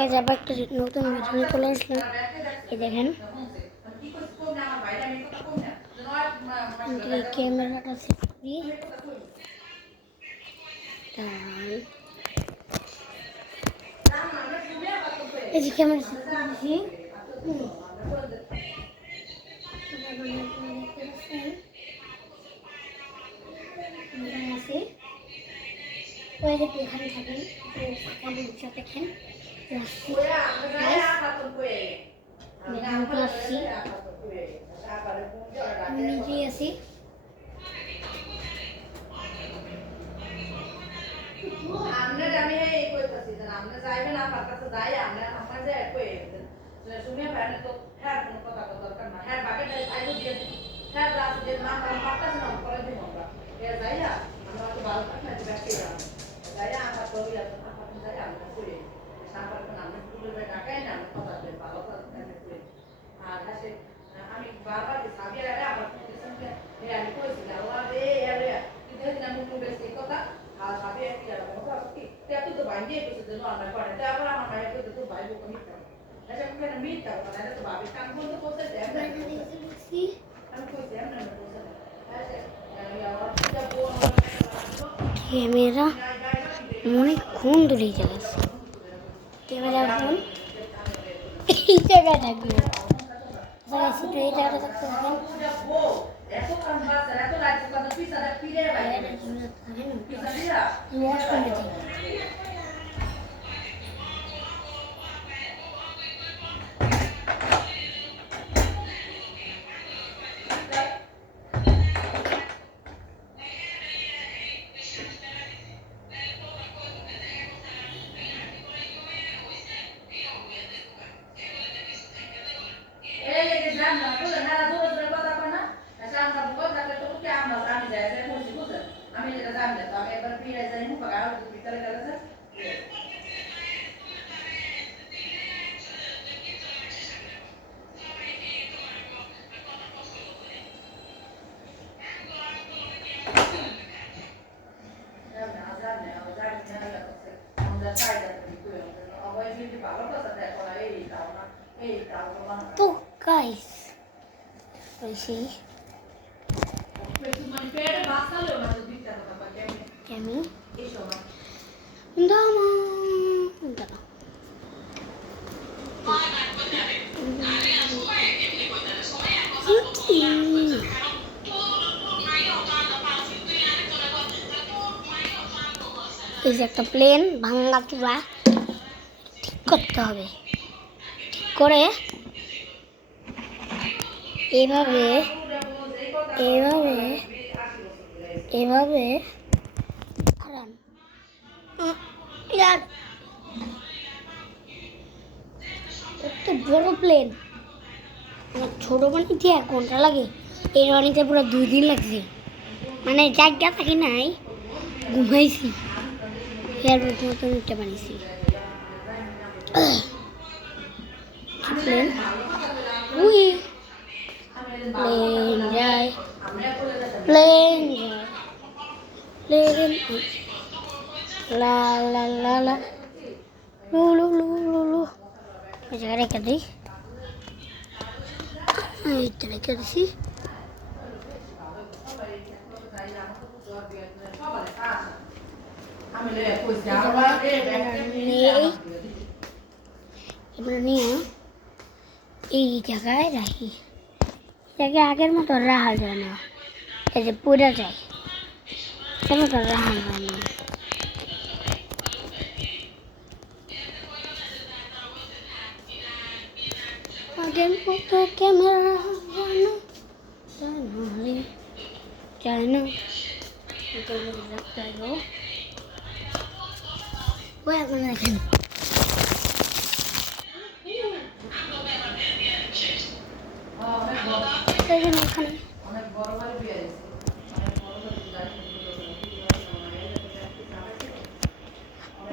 Guys আবার একটা নতুন ভিডিও চলে আসলাম। এই দেখেন ক্যামেরাটা সেট করি। এই যে ক্যামেরা সেট করেছি। ওই যে এখানে থাকেন দেখেন নিজে আছি। আমরা আমি এই কইতাছি যে আমরা যাইবেন আমার কাছে যাই আমরা আমার যে কই শুনে পারেন তো হ্যাঁ কোনো কথা দরকার না হ্যাঁ বাকিটা আইবো দিয়ে হ্যাঁ রাত যে না আমরা পারতাছি না করে দিব আমরা এ যাইয়া আমরা তো ভালো থাকি না ব্যাকে যাইয়া আমরা তো ইয়া আমরা যাইয়া আমরা কই সাপার কোন আমরা পুরো ঢাকায় না আমরা কথা বলে ভালো কথা আমি কই আর আছে আমি বারবার সাবিয়া আগে আমার সঙ্গে আমি কইছি না ওয়া রে আরে কিন্তু দিন আমি মুখ বেশি কথা আর সাবিয়া কি আর কথা কি তুই তো বাইরে কিছু দিন আমরা করে তারপর আমার মায়ের কইতে তো বাইরে কোন মিথ্যা আচ্ছা কোন মিথ্যা কথা না তো ভাবি কাম বন্ধ করতে দেন আমি কইছি আমি না বলছি ক্যামেরা অনেকক্ষণ দূরে যাচ্ছে। ক্যামেরা ফোন এই জায়গায় থাকবে, এই জায়গাটা থাকতে থাকেন। আমি যেটা জানলে তো আমি একবার ফিরে যাই মুখ পাকা ভিতরে গেছে তো গাইস ওইসি আমি দামা দামা এই যে একটা প্লেন ভাঙা চূড়া ঠিক করতে হবে। ঠিক করে এভাবে এভাবে এভাবে একটা বড় প্লেন ছোট বানিতে 1 ঘন্টা লাগে, এই বানিতে পুরো 2 দিন লাগছে। মানে জায়গা থাকি নাই, ঘুমাইছি এয়ারপোর্ট মতন একটা বানিয়েছি প্লেন। উই প্লেন যায় প্লেন যায় প্লেন লা লা লা লা লু লু লু লু লু। এই জায়গায় রেখে দিই, এইটা রেখে দিছি। এবার নিয়ে এই জায়গায় রাখি। জায়গায় আগের মতো রাখা যায় না, এই যে পড়ে যায় তেমন তো রাখা যায় না। আগের মতো ক্যামেরা যায় না ওই এখন দেখেন ওখানে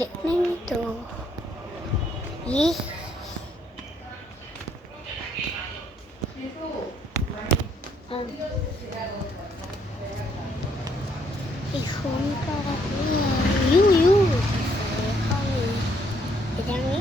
দেখলেন তো এখনকার ইউ ইউ এটা আমি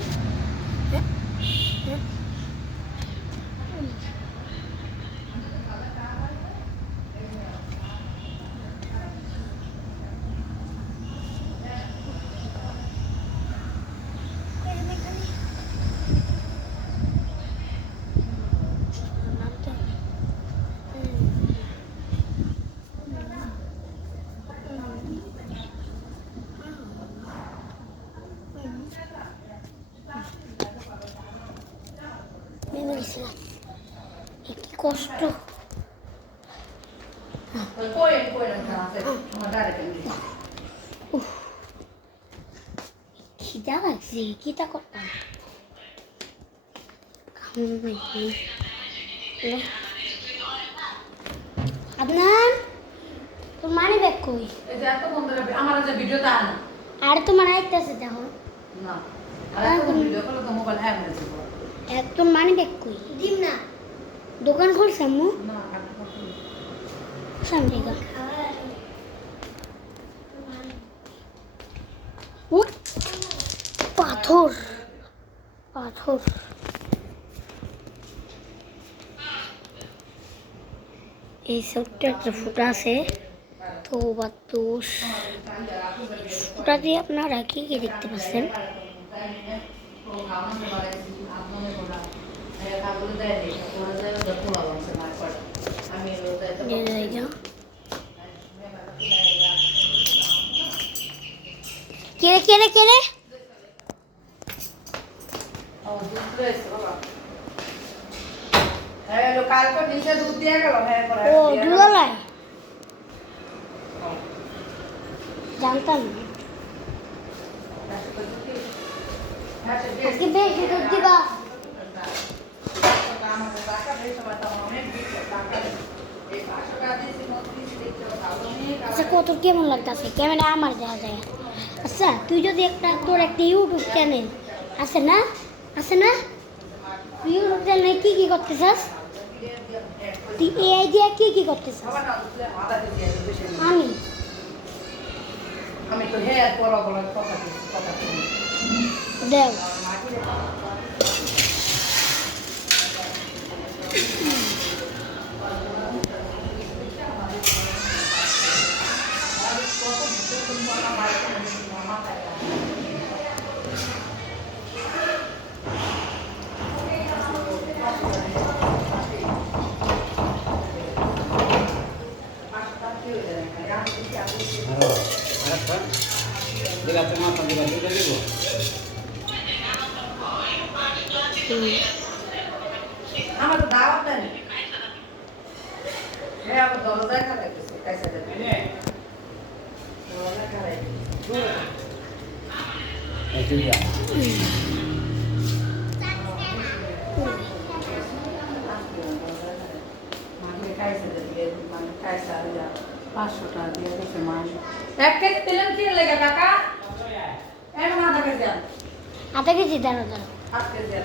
নিয়েছিলাম কি কষ্ট খিদা লাগছে কিটা করতাম আপনার তোর মানে ব্যাগ কই আমার যে ভিডিওটা আন আর তো মানে আইতেছে দেখো না আর এখন ভিডিও করলে তো মোবাইল হ্যাং হয়ে যাবে তোর মানে ব্যাগ কই দিম না দোকান খুলছে আম্মু না সামনে গা পাথর পাথর এই ছোট্ট একটা ফুটা আছে তো বাতুস ফুটা দিয়ে আপনারা কি কি দেখতে পাচ্ছেন কেড়ে কেড়ে কেড়ে ও দুলালাই জানতাম না আজকে বেশি দুধ দিবা আচ্ছা কত কেমন লাগতেছে ক্যামেরা আমার দেখা যায় আচ্ছা তুই যদি তোর একটা ইউটিউব চ্যানেল আছে না তুই ইউটিউব চ্যানেলে কি করতেছাস তুই এই আইডিয়া কি করতেছাস আমি তো হেয়ার পর বলার কথা দেখ আমার তো দাওয়াত দেন হ্যাঁ আমার দরজায় খারাইতেছে কাইসা দেন দরজায় খারাই 500 টাকা দিয়ে দিছে মাস 1 কেজি দিলেন কি লাগে কাকা এখন আধা কেজি দাঁড়ো 8 কেজি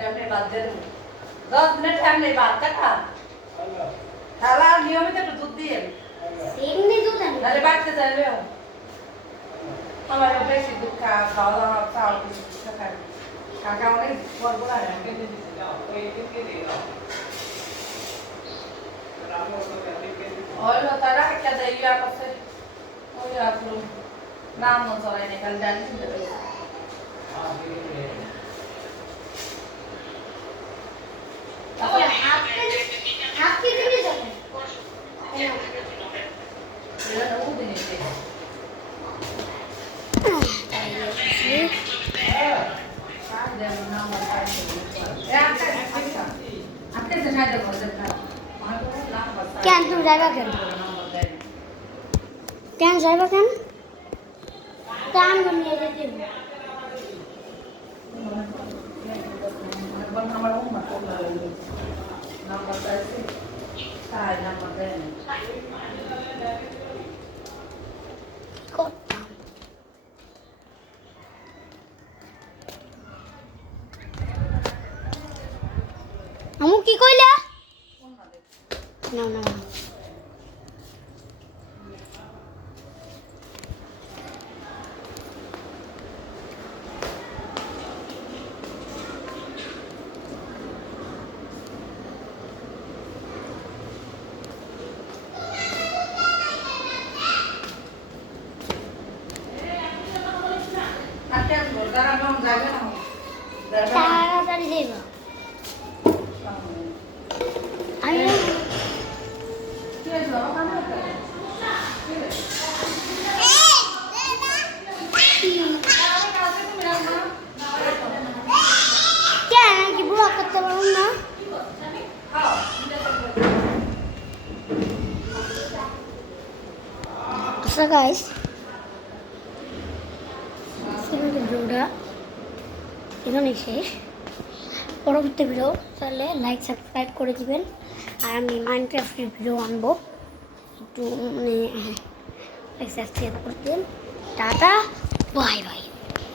10 মিনিট বাদ দিয়ে 10 মিনিট টাইম নেই বাদ কাকা তাহলে নিয়মিত একটু দুধ দিয়ে এমনি দুধ আনি তাহলে বাড়তে যাবে আমার বেশি দুধ খাওয়া দাওয়া চাউল কিছু খাই কাকা অনেক বড় বড় Olha, tá lá que a daí ia você. Olha, pro nam não só aí naquele dia de hoje. आपके दिन में जाते हैं ये ना वो भी नहीं थे आपके से शायद हो सकता है क्या तुम जाएगा क्या जाएगा काम करने देते हो Nomor umur nomor tadi saya nomor ini kok kamu কি কইলা না না তাড়াতাড়ি যাইবা আমি আচ্ছা গাইস, ভিডিওটা এখানে শেষ। পরবর্তী ভিডিও তাহলে লাইক সাবস্ক্রাইব করে দিবেন। আর আমি মাইনক্রাফটের ভিডিও আনবো, একটু মানে সাবস্ক্রাইব করতেন। Tata, bye bye.